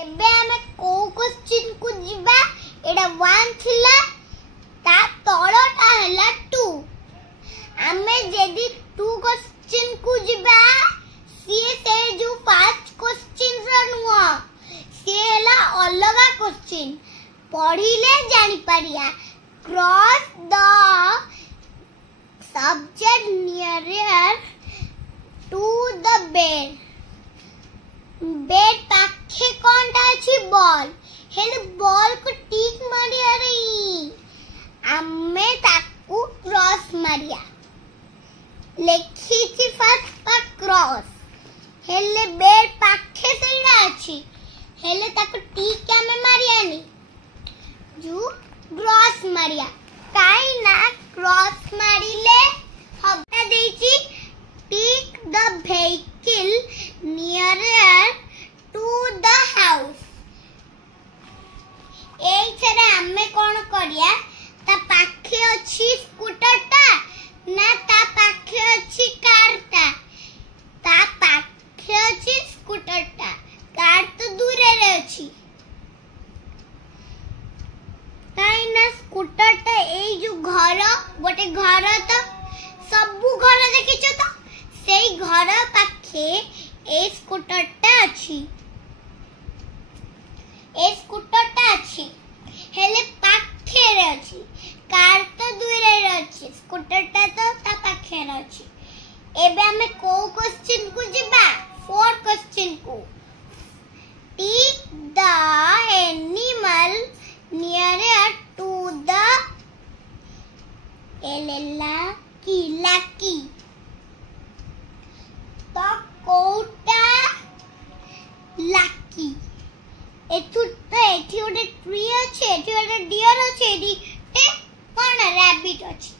एबे हमें को क्वेश्चन को जिबा एडा 1 थिला ता तळटा हला 2 हमें जदी 2 क्वेश्चन को जिबा सीए से जो 5 क्वेश्चन रनुआ से हला अलगा क्वेश्चन पढिले जानि पारिया cross the subject near to the bed bed पाखे कोनटा अछि बॉल हेले बॉल को टिक मारिया रे आमे ताकू क्रॉस मारिया लेखी थी फर्स्ट पा क्रॉस हेले बेड पाखे सेडा अछि हेले ताकू टिक के में मारिया नी जू क्रॉस मारिया काई ना क्रॉस मारिले हबटा देछि tick the vehicle nearer to the house एई छरे हमें कोन करिया ता पाखे अछि स्कूटर ता ना ता पाखे अछि कार ता पाखे अछि स्कूटर ता कार तो दूर रे अछि काई ना स्कूटर ता एई जो घर गोटे घर तो सबु घर देखिछ तो सेई घर पाखे ए स्कूटर ता अछि ए स्कूटर ता अछि हेले पाखे रे अछि कार तो दूर रे अछि स्कूटर ता तो ता पाखे रे अछि एबे हमें को क्वेश्चन को जिबा 4 क्वेश्चन को tick the animal near to the एलेला की लाकी तो कोटा लाकी एथु तो एथि ओडे ट्री अछि एथि ओडे डियर अछि एथि कोन रैबिट अछि।